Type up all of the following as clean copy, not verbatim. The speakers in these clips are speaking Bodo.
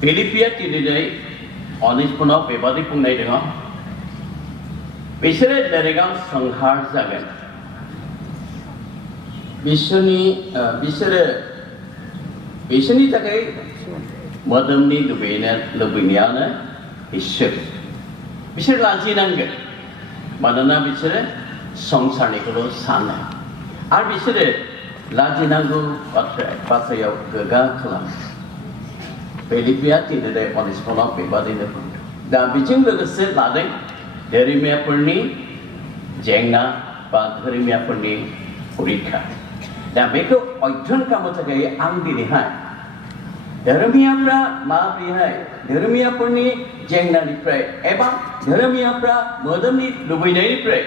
Filipia today honest puno bebadi punai dengo. Biswrw Lajinangwn संहार जागोन. बिसोरनि थाखाय मोदोमनि लुबैनायानो इसोर. बिसोर लाजिनांगोन. मानोना बिसोरो संसारनिखौल' सानो. आरो बिसोरो लाजिनांगौ बाथ्रायाव गोगा खालामो. फिलिपिया दिनै अनिस्पनाव बेबादिनो बुंदों. दा बेजों लोगोसे लादों धोरोमियाफोरनि जेंना बा धोरोमियाफोरनि परीक्षा. दा बेखौ अध्ययन खालामनो थाखाय आं दिनैहाय धोरोमियाफ्रा माबोरैहाय धोरोमियाफोरनि जेंनानिफ्राय एबा धोरोमियाफ्रा मोदोमनि लुबैनायनिफ्राय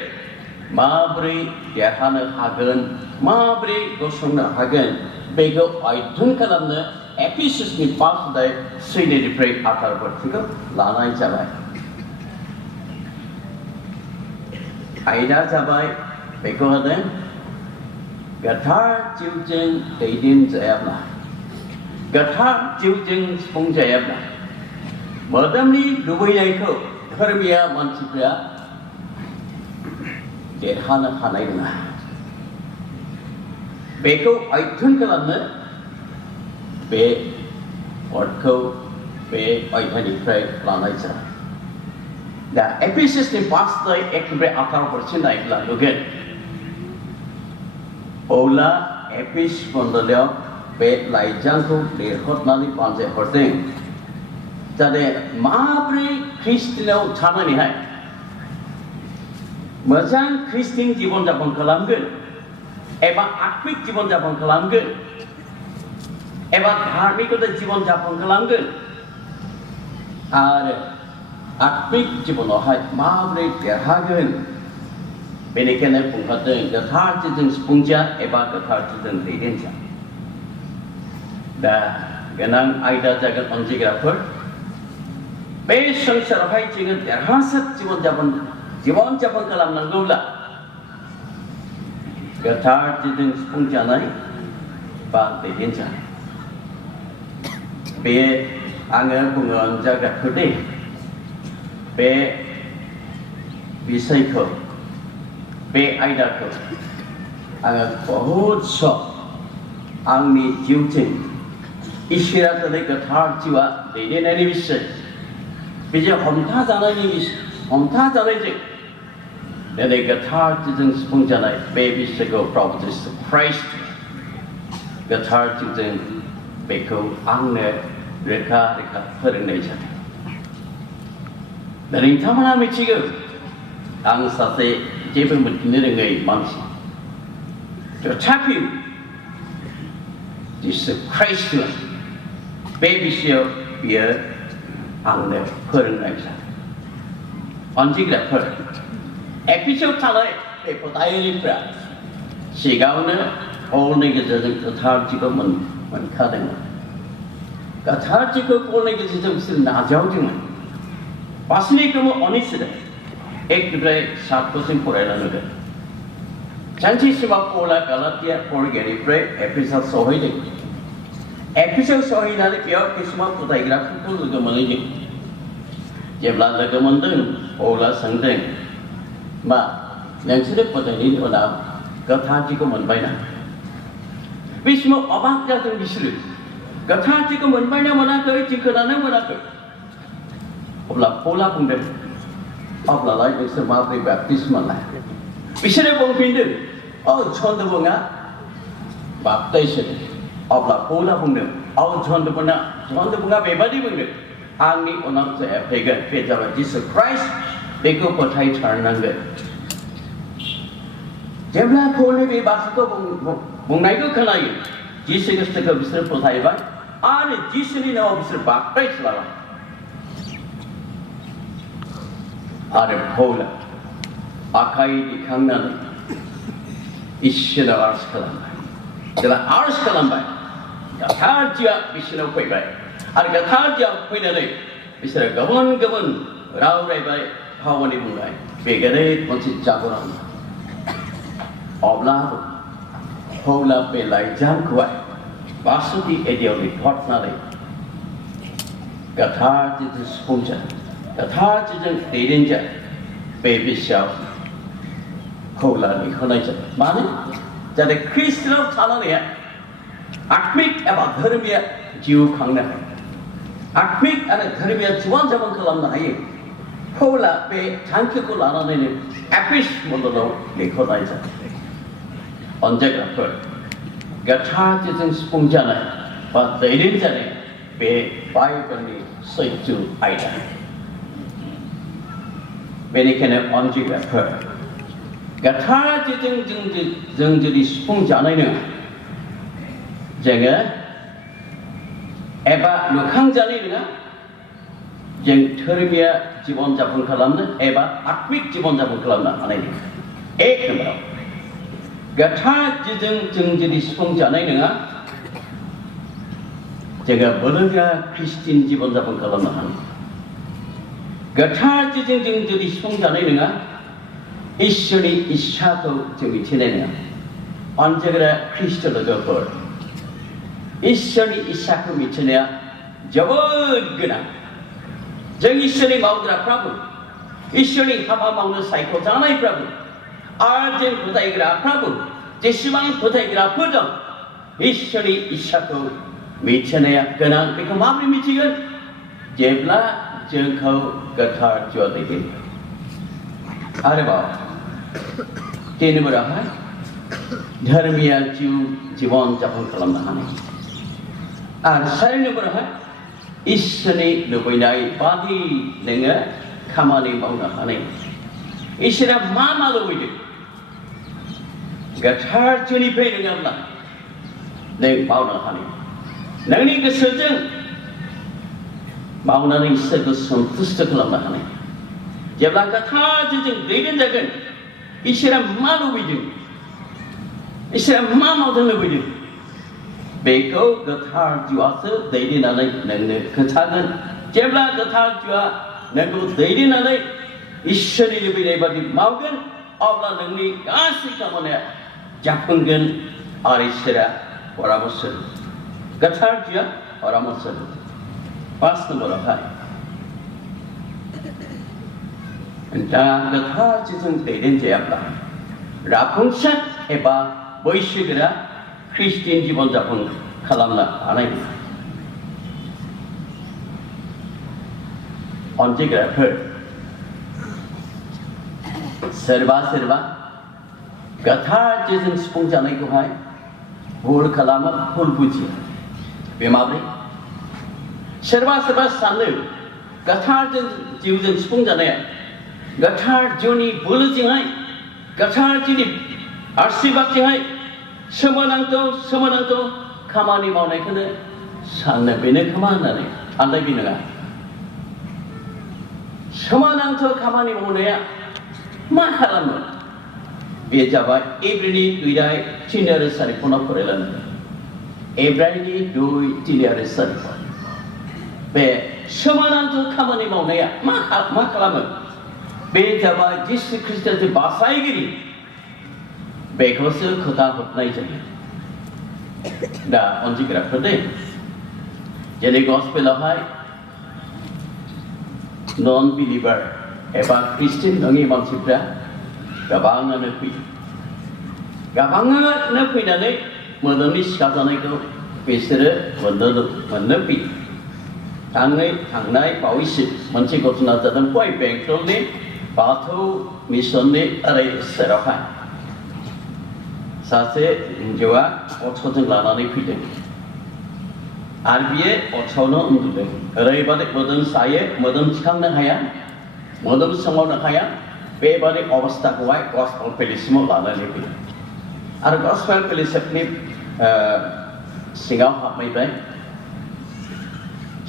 माबोरै देरहानो हागोन, माबोरै गसंनो हागोन बेखौ अध्ययन खालामनो एफिसासनि 5:3 आथारफोरखौ लानाय जाबाय. आयदा जाबाय बेखौ होदों गोथार जिउजों दैदेनजायाब्ला, गोथार जिउजों सुफुंजायाब्ला मोदोमनि लुबैनायखौ धोरोमिया मानसिफ्रा देरहानो हानाय नङा. बेखौ अध्ययन खालामनो बे वर्डखौ बे अध्यायनिफ्राय लानाय जाबाय. दा एफिसासनि 5:1-18 नायब्ला नुगोन पौला एफिस मण्डलीयाव बे लाइजामखौ लिरहरनानै बानजायहरदों जाहाथे माबोरै ख्रिस्टियानाव थानानैहाय मोजां ख्रिस्टियान जीवन जापन खालामगोन एबा आत्मिक जीवन जापन खालामगोन एबा धार्मिकता जीवन जापन खालामगोन आरो आत्मिक जीवनावहाय माबोरै देरहागोन बेनिखायनो बुंहरदों गोथारथिजों सुफुंजा एबा गोथारथिजों दैदेनजा. दा गोनां आयदा जागोन अनजिग्राफोर. बे संसारावहाय जोङो देरहासार जीवन जापन खालामनांगौब्ला गोथारथिजों सुफुंजानाय बा दैदेनजानाय. बे आङो बुङो अनजाग्राफोर दे बे बिषयखौ बे आयदाखौ आङो बहुद सम आंनि जिउजों इसोरा दिनै गोथार जिउआ दैदेननायनि बिषय बेजों हमथाजानायजों दिनै गोथारथिजों सुफुंजानाय बे बिषयखौ प्रभु जिसु ख्राइस्ट गोथार जिउजों बेखौ आंनो रोखा फोरोंनाय जादों. दा नोंथांमोना मिथिगौ आं सासे जेबो मिथिनो रोङै मानसि. तथापि जिसु ख्राइस्टआ बे बिषयाव बियो आंनो फोरोंनाय जादों. अनजिग्राफोर एफिसाव थानाय बे फोथायगिरिफ्रा सिगाङावनो पलनि गेजेरजों गोथार जिउखौ मोनखादोंमोन. गोथार जिउखौ पलनि गेजेरजों बिसोर नाजावदोंमोन. फार्स्टनिखौ अनिसोदों 1-7 फरायलांदों. सानसेसिमाव पला गालातिया फरगेनिफ्राय एफिसाव सहैदों. एफिसाव सहैनानै बेयाव किसुमान फोथायग्राफोरखौ लोगो मोनहैदों. जेब्ला लोगो मोनदों पला सोंदों मा नोंसोरो फोथायनायनि उनाव गोथार जिउखौ मोनबायना? बे समाव अबाक जादों बिसोरो. गोथार जिउखौ मोनबायना मोनाखै जों खोनानो मोनाखै. अब्ला पला बुंदों अब्लालाय नोंसोर माबोरै बाप्तिस्मा लाया? बिसोरो बुंफिनदों जन्दुबुङा बाप्ताइस होदों. अब्ला पला बुंदों जन्दुबुङा बेबादि बुंदों आंनि उनाव जाया फैगोन बे जाबाय जिसु ख्राइस्ट बेखौ फोथायथारनांगोन. जेब्ला पलनि बे बाथ्राखौ बुंनायखौ खोनायो जिसु ख्रिस्टखौ बिसोर फोथायबाय आरो जिसुनि नामाव बिसोर बाप्ताइस लाबाय. आरो पौला आखाइ दिखांनानै इसोराव आरज खालामबाय. जेब्ला आरज खालामबाय गोथार जिउआ बिसोरनाव फैबाय आरो गोथार जिउआ फैनानै बिसोरो गुबुन गुबुन राव रायबाय खामानि बुंबाय. बे गेदेर मोनसे जागरण. अब्लाबो पौला बे लाइजामखौहाय 62 एडियाव लिरहरनानै 가타지든 수봉자, 가타지든 내린자, 베비샤, 콜라니 허나이자. 마네, 자네 크리스트로 살아내야. 악믹 에바 더르미야 지우 강나. 악믹 안에 더르미야 지원 잡은 걸람나 하이. 콜라 베 장키고 나눠내는 에피스 모드로 리코나이자. 언제가 그 가타지든 수봉자나. và để đến giờ này về Bible xây dựng ai đã về này cái này on chỉ là phở cả thà chỉ dừng đi phun trả này nữa chẳng á em ba lúc khang trả này nữa chẳng thưa bia chỉ bọn 잡은 kallam nữa em ba akmik chỉ bọn 잡은 kallam nữa anh ấy एक number cả thà chỉ dừng đi phun trả này nữa 제가 뭐든가 크리스틴 집원 잡은 걸로 하는 가차 지정들이 송자네는가 이셔리 이샤도 저기 지내냐 언제그라 크리스토도 저걸 이셔리 이샤도 미치냐 저버그나 정이셔리 마우드라 프라부 이셔리 하마 마우드 사이코 자나이 프라부 아르젠 부다이그라 프라부 제시망 부다이그라 부정 이셔리 이샤도 미천해야 그냥 그 마음이 미치건 제블라 정커 가타 줘되게 아래봐 걔네 뭐라 하 धर्मिया जीवन जापन खालामनो हानाय आरो सारैनो 뭐라 하 इसोरनि लुबैनाय बादि नोङो खामानि मावनो हानाय इसोरा मा लुबैदों गोथार जुनिफ्राय नङाब्ला नों मावनो हानाय नोंनि गोसोजों मावनानै इसोरखौ सन्तुष्ट खालामनो हानाय जेब्ला गोथारजों दैदेनजागोन इसोरा मा लुबैदों इसोरा मा मावनो लुबैदों बेखौ गोथार जिउआसो दैदेननानै नोंनो खोन्थागोन जेब्ला गोथार जिउआ नोंखौ दैदेननानै इसोरनि लुबैनाय बादि मावगोन अब्ला नोंनि गासै खामानिया जाफुंगोन आरो इसोरा परामर्श गोथार जिउआ परामर्श पास नम्बरावहाय नोंथाङा गोथार जिउजों दैदेनजायाब्ला राफुंसार एबा बैसोगोरा ख्रिस्टियान जीवन जापन खालामनो हानाय नङा अन्थाइग्राफोर सोरबा गोथार जिउजों सुफुंजानायखौहाय भुल खालामो भुल बुजियो बे माब्रै सोरबा सानो गोथार जिउजों सुफुंजानाया गोथार जिउनि बोलोजोंहाय गोथार जिउनि आशीर्वादजोंहाय सोमोनांथाव खामानि मावनायखौनो साननो बेनो खोमा होननानै आन्दायबो नङा सोमोनांथाव खामानि मावनाया मा खालामो बे जाबाय एब्रिनि 2:3 आरो 4 खनाव फरायलानो एब्रायनि 2:3 आरो 4 बे सोमोनांथाव खामानि मावनाया मा खालामो बे जाबाय जिसु ख्रिस्ट'नि बासायगिरि बेखौसो खोथा हरनाय जायो दा अनजिग्राफोर दे जेरै गस्पेलावहाय नन बिलिभार एबा ख्रिस्टियान नङि मानसिफ्रा गोबाङानो फैनानै मोदोमनि सिखा जानायखौ बिसोरो मोननो फैयो थांनाय बावैसो मोनसे घटना जादों फय बेंटलनि बाथौ मिसननि ओरै सेरावहाय सासे हिन्जावआ अट'जों लानानै फैदों आरो बियो अट'आवनो उन्दुदों ओरैबादि मोदोम सायो मोदोम थिखांनो हाया मोदोम सोमावनो हाया बेबादि अबस्थाखौहाय गस्पेल फेल'शिपआव लानानै फैदों आरो गस्पेल फेल'शिपनि सिङाव हाबहैबाय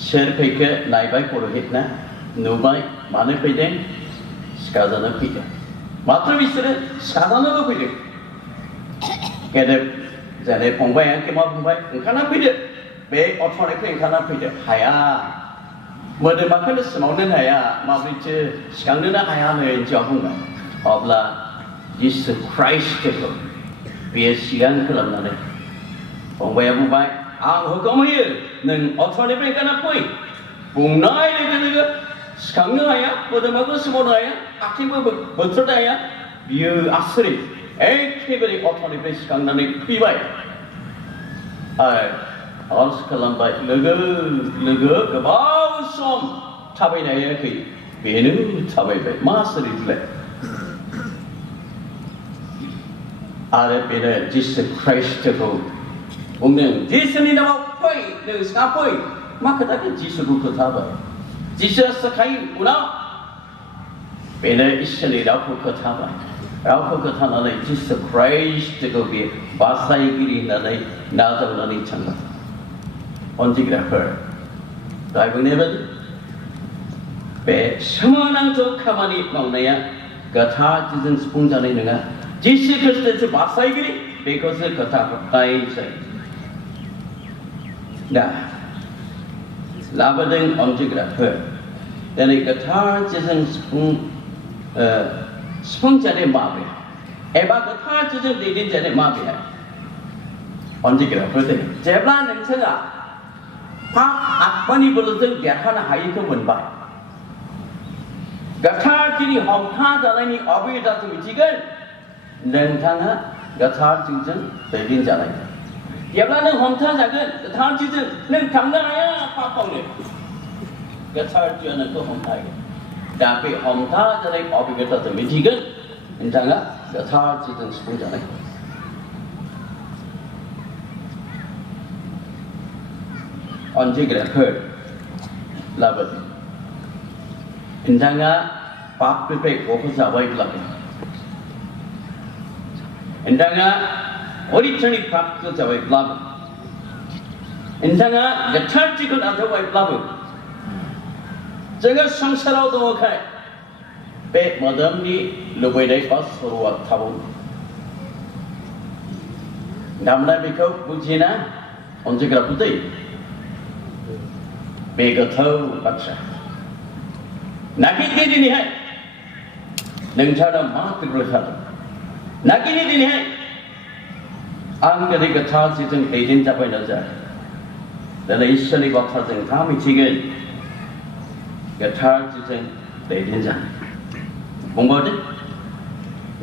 सोर फैखो नायबाय पुर'हितना नुबाय मानो फैदों सिखा जानो फैदों माथ्र बिसोरो सिखा जानोल' फैदों गेदेर जाने फंबाया मा बुंबाय ओंखारना फैदो बे अट'निफ्राय ओंखारना फैदो हाया मोदोमाखौनो सोमावनो हाया माब्रैथो सिखांनोनो हायानो हिन्जावआ बुंबाय अब्ला जिसु ख्राइस्टखौ बेयो सिगां खालामनानै फंबाया बुंबाय आं हुकुम होयो नों अट'निफ्राय ओंखारना फै बुंनाय लोगो सिखांनो हाया मोदोमाबो सोमावनो हाया आथिंबो बोथ्रोदनो हाया बियो आसुरित एखेबारे अथ'निफ्राय सिखांनानै फैबाय आरज खालामबाय लोगो गोबाव सम थाबायनो हायाखै बेनो थाबायबाय मा आसुरितलाय आरो बेनो जिसु ख्रिस्टखौ बुंदों जिसुनि नामाव फै नोंसा फै मा खोथाखौ जिसुखौ खोथाबाय जिसुआ सिखायो उनाव बेनो इसोरनि रावखौ खोथाबाय रावखौ खोथानानै जिसु ख्रिस्टखौ बे बासायगिरि होननानै नाजावनानै थाङो अनजिग्राफोर दहाय बुंनाय बायदि बे सोमोनांथाव खामानि मावनाया गोथारथिजों सुफुंजानाय नङा जिसु ख्रिस्ट'सो बासायगिरि बेखौसो खोथानाय जायो दा लाबोदों अनजिग्राफोर दिनै गोथारथिजों सुफुंजानाय माबे एबा गोथारथिजों दैदेनजानाय माबेहाय अनजिग्राफोर दिनै जेब्ला नोंथाङा पाप आत्मानि बोलोजों देरहानो हायैखौ मोनबाय गोथारथिनि हमथा जानायनि अबिदाखौ मिथिगोन नोंथाङा गोथारथिजों दैदेनजानाय जेब्ला नों हमथा जागोन गोथारथिजों नों थांनो हाया पापावनो गोथारथिया नोंखौ हमथागोन दा बे हमथा जानाय अबिदाखौ मिथिगोन नोंथाङा गोथारथिजों सुफुंजानाय अनजिग्राफोर लाबोदों नोंथाङा पापनिफ्राय गहोजाबायब्लाबो नोंथाङा अरिथ्रनि प्राप्त जाबायब्लाबो नोंथाङा गोथारथिखौ नाजावबायब्लाबो जोङो संसाराव दङखाय बे मोदोमनि लुबैनाय बा सर'आ थाबावो दामना बेखौ बुजिना अनजिग्राफोर दै बे गोथौ बाथ्रा नागिरनि दिनैहाय नोंथाङा मा फिक्र जादों नागिरनि दिनैहाय आं दिनै गोथारथिजों दैदेनजाबाय ना जायाखै दिनै इसोरनि बाथ्राजों नोंथाङा मिथिगोन गोथारथिजों दैदेनजानाय बुंबावदो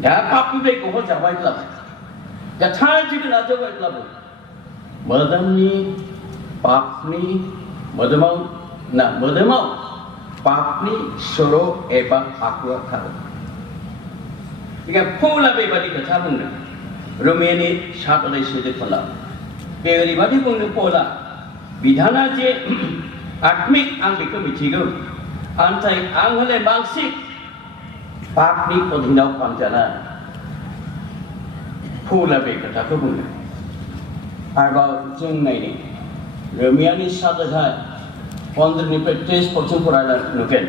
दा पापनिफ्राय गहोजाबायब्लाबो गोथारथिखौ नाजावबायब्लाबो मोदोमनि पापनि मोदोमाव पापनि सर' एबा आखुआ थागोन पौला बेबादि खोथा बुंदों रमेनि 7:14 बे ओरैबादि बुंदों पौला बिधाना जे आत्मिक आं बेखौ मिथिगौ नाथाय आं हले मानसिक पापनि अधीनाव फानजानाय पौला बे खोथाखौ बुंदों आरोबाव जों नायनो रोमियानि 7:15निफ्राय 23 फरायना नुगोन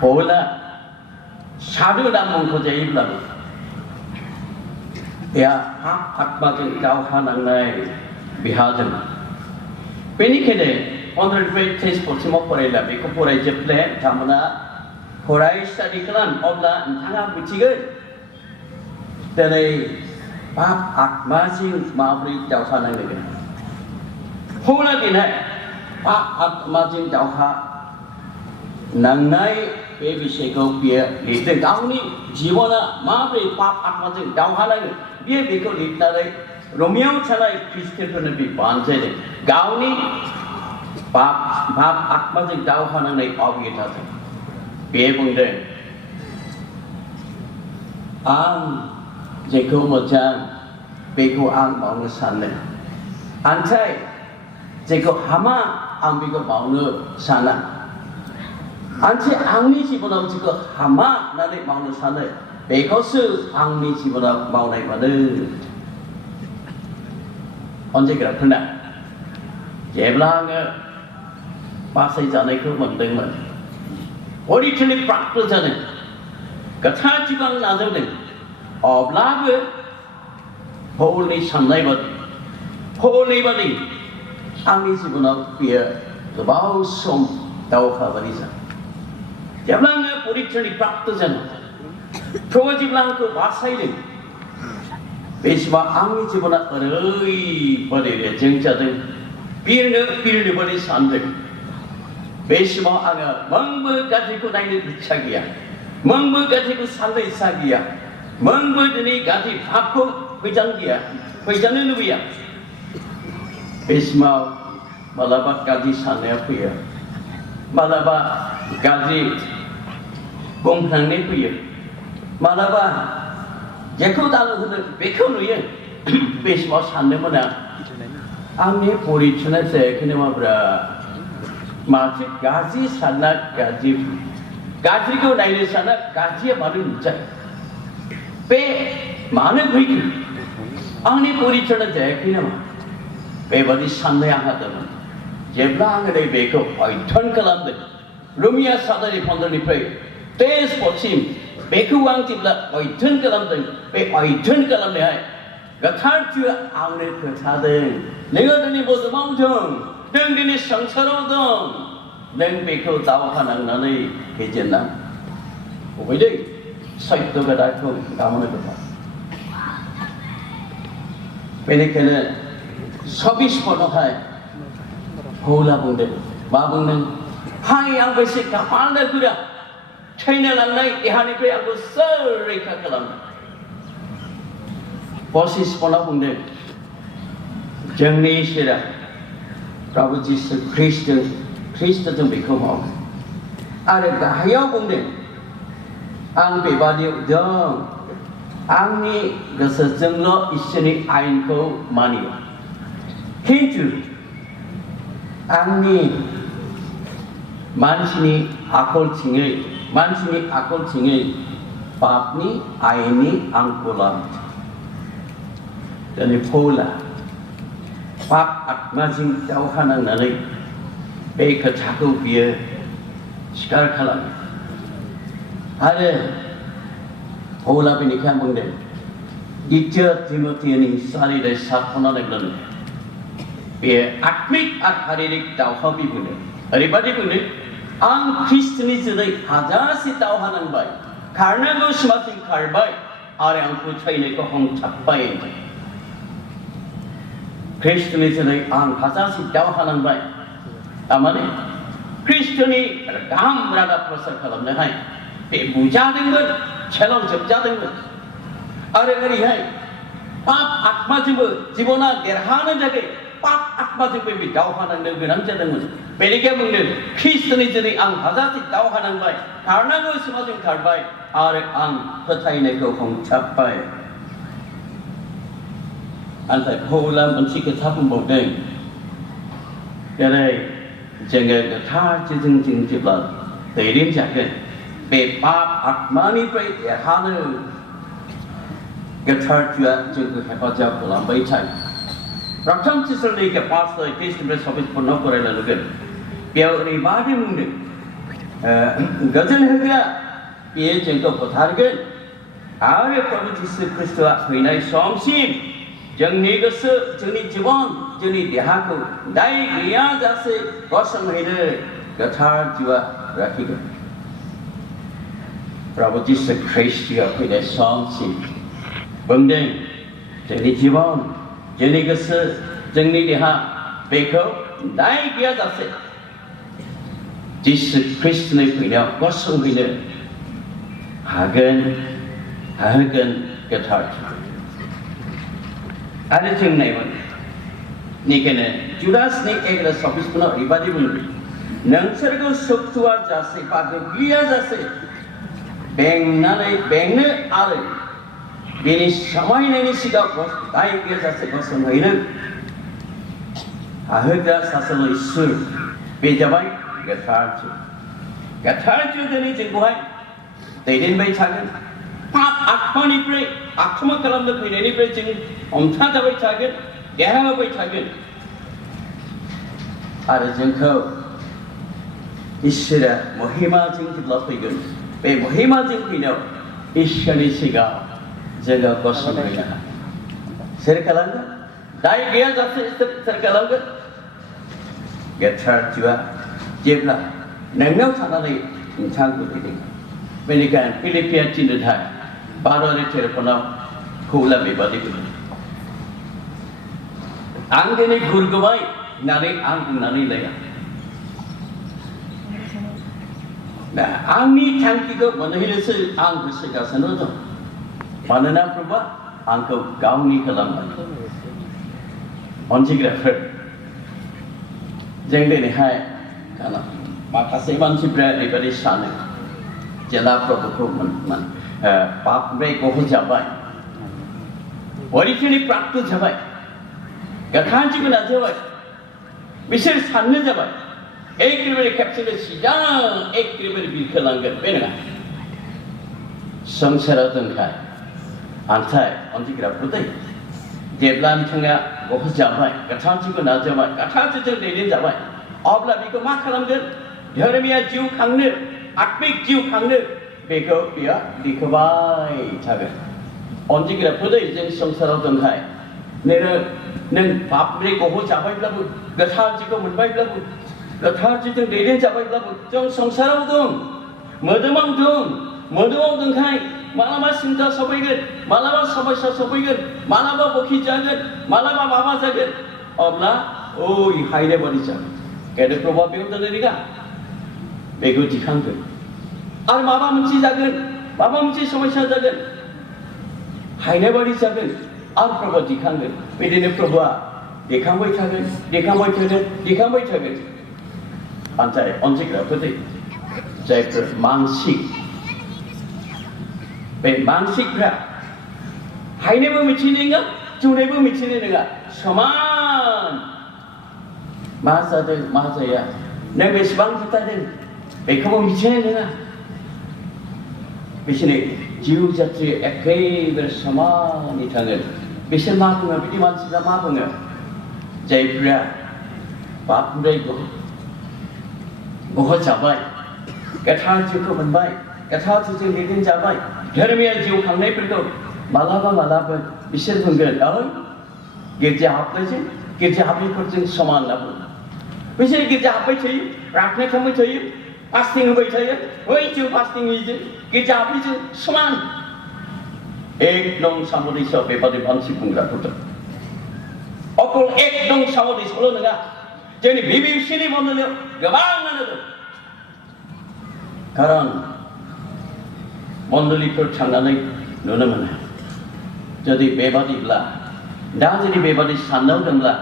पौला साधु नाम मुंख'जायोब्लाबो बेहा पाप आत्माजों दावहा नांनाय बिहाजों बेनिखायनो 15निफ्राय 23 फरायला बेखौ फरायजोबले बिथांमोना फरायस्टाडि खालाम अब्ला नोंथाङा मिथिगोन दिनै पाप आत्माजों माबोरै दावहा नांगोन पौला दिनै पाप आत्माजों दावहा नांनाय बे बिषयखौ बियो लिरदों गावनि जिबना माबोरै पाप आत्माजों दावहा नाङो बियो बेखौ लिरनानै रमियाव थानाय ख्रिस्टियानफोरनो बे बानजायदों गावनि पाप आत्माजों दावहा नांनाय अबियथाजों बे बुंदों आं जेखौ मोजां बेखौ आं मावनो सानो नाथाय जेखौ हामा आं बेखौ मावनो साना नाथाय आंनि जिबनाव जेखौ हामा होननानै मावनो सानो बेखौसो आंनि जिबनाव मावनाय मोनो अनजिग्राफोरना जेब्ला आङो बासायजानायखौ मोनदोंमोन अरिथ्रनि प्राप्त जादों गोथारथिखौ आं नाजावदों अब्लाबो पौलनि साननाय बादि आंनि जिबनाव बियो गोबाव सम दावहा बादि जादों जेब्ला आङो अरिथ्रनि प्राप्त जादों प्रभुआ जेब्ला आंखौ बासायदों बेसेबा आंनि जिबना ओरैबायदि जें जादों बिरनो बायदि सानदों बेसेबां आङो मोनबो गाज्रिखौ नायनो इच्छा गैया मोनबो गाज्रिखौ साननो इच्छा गैया मोनबो दिनै गाज्रि भाबखौ फैजानो लुबैया बेसिमाव मालाबा गाज्रि साननाया फैयो मालाबा गाज्रि बुंफ्लांनाय फैयो मालाबा जेखौ दानो होनो बेखौ नुयो बेसिमाव साननो मोना आंनि परिचना जायाखै नामाब्रा मानसि गाज्रि सानना गाज्रिखौ नायनो साना गाज्रिया मानो नुजायो बे मानो फैगोन आंनि परिचना जायाखै नामा बेबादि साननाय आंहा दंमोन जेब्ला आङो बेखौ अध्ययन खालामदों रमिया 7:15निफ्राय 23 पदसिम बेखौ आं जेब्ला अध्ययन खालामदों बे अध्ययन खालामनायाव गोथारथिया आंनो खोन्थादों नोङो दिनै बुहुमाव दं नों दिनै संसाराव दं नों बेखौ दावहा नांनानै फेजेनना बबेदै सत्य खोथाखौ गामोनो खोथा बेनिखायनो 26 पदावहाय पौला बुंदों मा बुंदों हाय आं बेसे गामानो गोरा थैनो लांनाय देहानिफ्राय आंखौ सोर रैखा खालामो 25 पदाव बुंदों जोंनि इसोरा प्रभु जिसु ख्रिस्टजों बेखौ मावो आरो गाहायाव बुंदों आं बेबादियाव दं आंनि गोसोजोंल' इसोरनि आयेनखौ मानियो खिन्थु आंनि मानसिनि आखलथिङै पापनि आयेननि आं गलाम दिनै पौला पाप आत्माजों दावहा नांनानै बे खोथाखौ बियो स्वीकार खालामो आरो पौला बेनिखायनो बुंदों द्वितीय तिमोथीनि 4:7 नायब्लानो बे आत्मिक आरो शारीरिक दावहा बिबुंदों ओरैबादि बुंदों आं ख्रिस्टनि जुनै हाजासे दावहा नांबाय खारनांगौ सिमासिम खारबाय आरो आं फोथायनायखौ हमथाबबाय ख्रिस्टनि जुनै आं हाजासे दावहा नांबाय थारमाने ख्रिस्टनि गाहाम रादाब प्रसार खालामनोहाय बे बुजादोंमोन सोलोंजोबजादोंमोन आरो ओरैहाय पाप आत्माजोंबो जिबना देरहानो थाखाय पाप आत्माजोंबो बे दावहा नांनो गोनां जादोंमोन बेनिखायनो बुंदों ख्रिस्टनि जुनै आं हाजासे दावहा नांबाय खारनांगौ सिमाजों खारबाय आरो आं फोथायनायखौ हमथाबबाय नाथाय पौला मोनसे खोथा बुंबावदों जेरै जोङो गोथारथिजों जों जेब्ला दैदेनजागोन बे पाप आत्मानिफ्राय देरहानो गोथारथिया जोंखौ हेफाजाब खालामबाय थायो प्रथम थिस्सलुनिके 5:23-26 पदआव फरायनो लुगैदों बेयाव ओरैबादि बुंदों गोजोन होग्रा बेयो जोंखौ फोथारगोन आरो प्रभु जिसु ख्रिस्टआ फैनाय समसिम जोंनि गोसो जोंनि जिबन जोंनि देहाखौ दाय गैयाजासे गसंहैनो गोथारथिया लाखिगोन प्रभु जिसु ख्रिस्टआ फैनाय समसिम बुंदों जोंनि जिबन जोंनि गोसो जोंनि देहा बेखौ दाय गैयाजासे जिसु ख्रिस्टनि फैनायाव गसंहैनो हागोन गोथारथि आरो जों नायमोन निखायनो जुदासनि 1:26 पदआव ओरैबादि बुंदों नोंसोरखौ सुखुवा जासे बा गोग्लैया जासे बेंनो आरो बेनि समायनायनि सिगाङाव दाय गैयाजासे गसंहैनो हाहोग्रा सासेल' इसोर बे जाबाय गोथारथि दिनै जोंखौहाय दैदेनबाय थागोन पाप आत्मानिफ्राय आक्रमण खालामनो फैनायनिफ्राय जों हमथाजाबाय थागोन देरहाबाय थागोन आरो जोंखौ इसोरा महिमाजों जेब्ला फैगोन बे महिमाजों फैनायाव इसोरनि सिगाङाव जोङो गसंहैनो सोर खालामगोन दाय गैयाजासे सोर खालामगोन गोथारथिया जेब्ला नोंनाव थानानै नोंथांखौ दैदेनगोन बेनिखायनो फिलिपियान 3:12 पदआव पौला बेबादि बुंदों Ang dini gurgawai nari ang nari laya. Nah, ang ni tangki ko manahilasi ang bersegasa noto. Manana proba ang ko gaw ni kalamban. Onji grafer. Jeng dini hai kana makasih manci berada di sana. Jala proba ko man pap bre ko jabai. Origini praktu jabai. Gathanji ko na jabai. Misal sanne jabai. Ek kribere capsule sidang ek kribere bilkelangan benga. Sangsara tengkai. Antai onji graputai. Deblan tengah ko jabai. Gathanji ko na jabai. Gathanji jeng delin jabai. Abla biko mak kalamgan. Dharmiya jiu khangne, atmik jiu khangne. Beko dia dikabai jaga. Onji graputai jeng sangsara tengkai. Nera neng pap bre ko jabai blabu. Gathanji ko munbai blabu. Gathanji jeng delin jabai blabu. Jeng sangsara dong. Modemang dong. Modemang tengkai. Malaba sinta sabaigan, malaba sabasa sabaigan, malaba bokhi jagan, malaba mama jagan. Abla, oh haine bari jagan. Kede proba bego tane niga. Bego dikhanggan. Ar mama munci jagan, mama munci sabasa jagan. Haine bari jagan. Ar proba dikhanggan. Bedine proba dikhangbai jagan, dikhangbai jagan, dikhangbai jagan. Antai onji grapati. Jaiper mansik. Mansik berat. Haine pun micini enggak, cune pun micini enggak. Saman. Masa tu, masa ya. Neng besbang kita ni, mereka pun micini enggak. Micini, jiu jatuh ekai bersama ni tangan. Besar mahu enggak, bidi mansik dah mahu enggak. Jai berat. Bapa mereka, goh cabai. Kata juga menbai, kata juga lidin cabai. Dharmiya jiu khangnai perko malaba bisir bunggan oi girja hapai je girja hapai perjeng saman labu bisir girja hapai chahiye rakne khamai chahiye fasting hobai chahiye oi jiu fasting hoije girja hapai je saman ek nong samodi so bebadi bansi bungra putra okol ek nong samodi solo nanga jeni bibi sini monole gabang nanu karan Mondoli per changanai nuna mana. Jadi bebadi bela. Dah jadi bebadi sandau dan bela.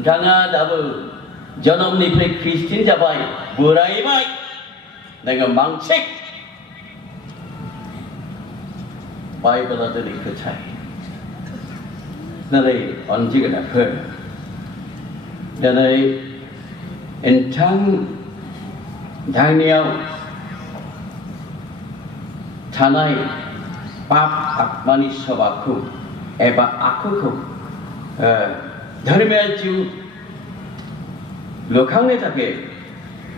Jangan dabu. Janam ni pre Kristin jabai. Burai baik. Dengan mangsik. Baik bela dari kecai. Dari onji kena per. Dari entang Daniel. Tanai pap akmani sobaku eba akuku dharmiya jiu lokangni take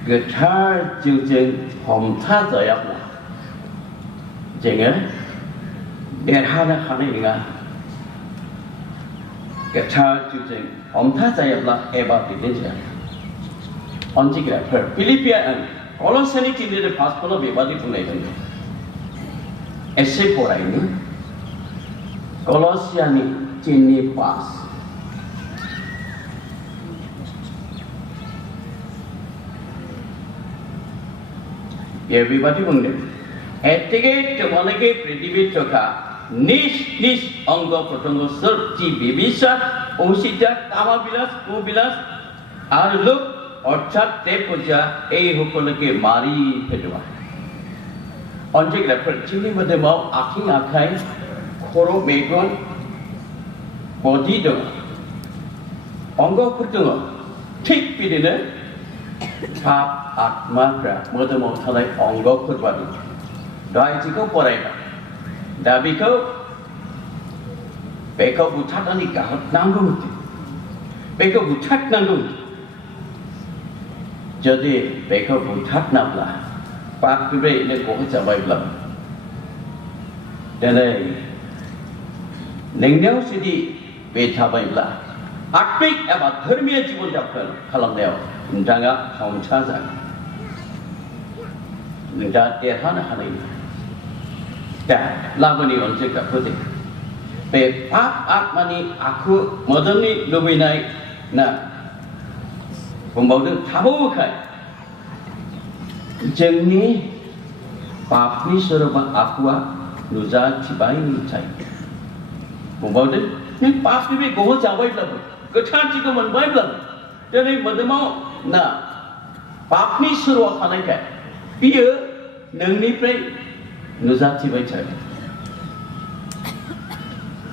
getar jiu jeng homta jayapla jenga derhana khane inga getar jiu jeng homta jayapla eba bidinja onji gra per Philippian kolosani tindire paskono bebadi punai kan Essay por ini, Kolosiani cini pas. Everybody bungde. Etige temanage prithivi chokha nish anggo protongo sarchi bibisa osita kama bilas kubilas ar luk orchat te puja ei hukolake mari phedwa. Onji grapher chini mode mau aking akai khoro megon body do anggo purtungo thik pidine pap atma pra mode mau thalai anggo purwadi dai chiko porai da biko beko buthat ani ka nanggo beko buthat nanggo jadi beko buthat nabla Pak Bibi ini kau cabai belum. Dan nengyau sidi becabai belum. Akpik apa dharmiya jiwan dapkan kalam neo. Nengga kaum caza. Nengga terhana hana ini. Dah lagu ni once kat putih. Be pak akmani aku modern ni lubinai ना बुंबावदों थाबावोखाय जोंनि पापनि स्वरूपा आखुआ नुजाथिबाय थायो बुंबावदों नों पापनिफ्राय गहोजाबायब्लाबो गोथारथिखौ मोनबायब्लाबो दिनै मोदोमाव ना पापनि स्वरूपा थानायखाय बियो नोंनिफ्राय नुजाथिबाय थायो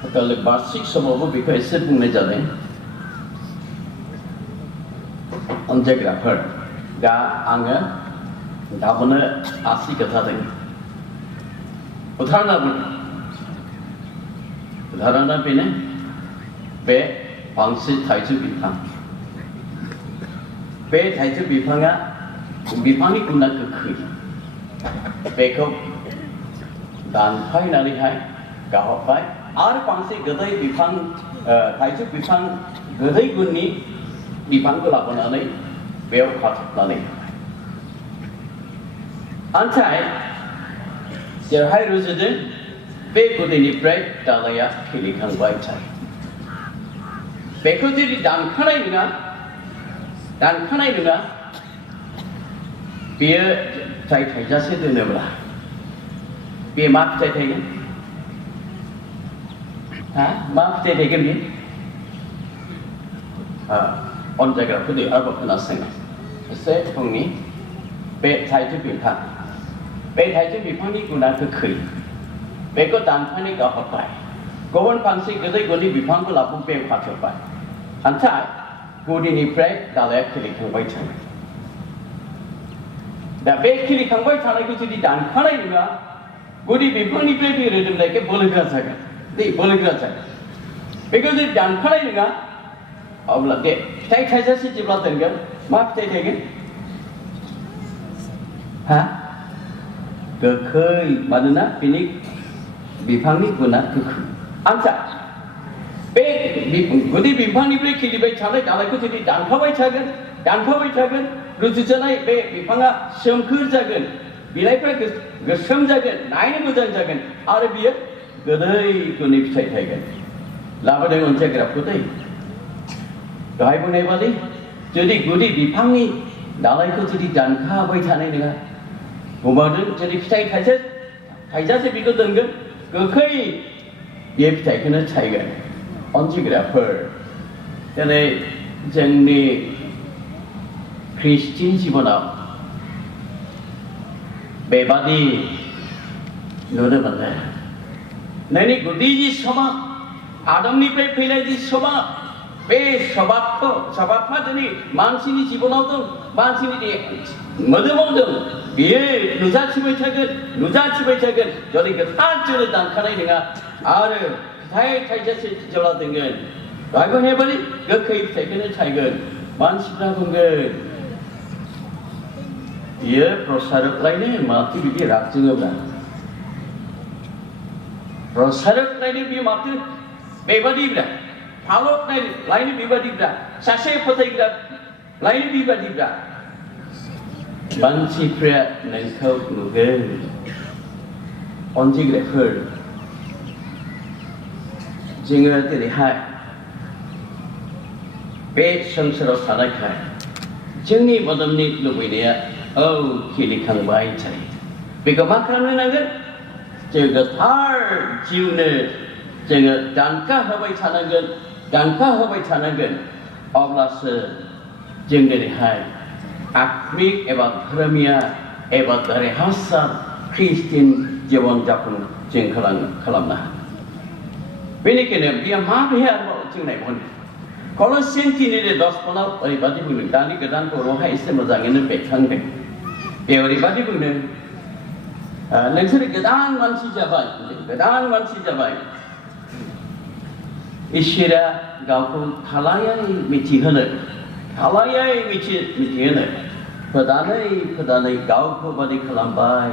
अकाले बार्षिक समावबो बेखौ एसे बुंनाय जादों अनजायग्राफोर दा आङो गाबोनो आसि खोथादों उदाहरना बेनो बे फांसे थाइजौ बिफां बे थाइजौ बिफाङा बिफांनि गुना गोखै बेखौ दानफायनानैहाय गाहरबाय आरो फांसे गोदै बिफां थाइजौ बिफां गोदै गुननि बिफांखौ लाबोनानै बेयाव खाथबनानै ओमफ्राय जेरैहाय रुजुदों बे गुदिनिफ्राय दालाइया खिलिखांबाय थायो बेखौ जुदि दानखानाय नङा बेयो फिथाइ थाइजासे दोनोब्ला बे मा फिथाइ थायगोन मा फिथाइ थायगोन बे अनजायग्राफोरनि आरोबाव खोनासङो एसे फुंनि बे थाइजौ बिफांनि गुना गोखै बेखौ दानफायनानै गाहरबाय गुबुन फांसे गोदै गुदि बिफांखौ लाबो बे खाथबबाय ओमफ्राय गुदिनिफ्राय दालाइया खिलिखांबाय थायो दा बे खिलिखांबाय थानायखौ जुदि दानखानाय नङा गुदि बिफांनिफ्राय बे रोदोमनायखौ बोलोग्रा जागोन बेखौ जुदि दानखानाय नङा अब्ला दे फिथाइ थाइजासे जेब्ला दोनगोन मा फिथाइ थायगोन गोखै मानोना बिनि बिफांनि गुना गोखै ओमफ्राय बे गुदि बिफांनिफ्राय खिलिबाय थानाय दालाइखौ जुदि दानफाबाय थागोन रुजुजानाय बे बिफाङा सोमखोर जागोन बिलाइफ्रा गोसोम जागोन नायनो मोजां जागोन आरो बियो गोदै गुनि फिथाइ थायगोन लाबोदों अनजायग्राफोर दै दहाय बुंनाय बादि जुदि गुदि बिफांनि दालाइखौ जुदि दानखाबाय थानाय नङा बुंबावदों जुदि फिथाइ थाइजासे बेखौ दोनगोन गोखै बे फिथाइखौनो थायगोन अनजायग्राफोर दिनै जोंनि ख्रिस्टियान जिबनाव बेबादि नुनो मोनो नोंनि गुदि जि सभा आदमनिफ्राय फैनाय जि सभा बे सभाखौ दिनै मानसिनि जिबनाव दं मानसिनि मोदोमाव दं बेयो नुजाथिबाय थागोन जुदि गोथार जोलै दानखानाय नङा आरो फिथाइ थाइजासे जेब्ला दोनगोन दहाय बुंनाय बादि गोखै फिथाइखौनो थायगोन मानसिफ्रा बुंगोन बियो प्रसारकलायनो माथो बिदि रागजोङोब्ला प्रसारकलायनो बियो माथो बेबादिब्ला फालक लायनो बेबादिब्ला सासे फोथायग्रा लायनो बेबादिब्ला मानसिफ्रा नोंखौ नुगोन अनजायग्राफोर जोङो दिनैहाय बे संसाराव थानायखाय जोंनि मोदोमनि लुबैनाया खिलिखांबाय थायो बेखौ मा खालामनो नांगोन जों गोथार जिउनो जोङो दानखा होबाय थानांगोन अब्लासो जों दिनैहाय आत्मिक एबा धर्मिया एबा देरहासार ख्रिस्टियान जीवन जापन जों खालामनो हायो बेनिखायनो बियो माबोरै आरोबाव जों नायबावनो कलसियान 3:10 ओरैबादि बुंदों दानि गोदान बर'हा एसे मोजाङैनो बेरखांदों बे ओरैबादि बुंदों नोंसोर गोदान मानसि जाबाय इसोरा गावखौ थालायै मिथिहोनो फोदानै गावखौ बादि खालामबाय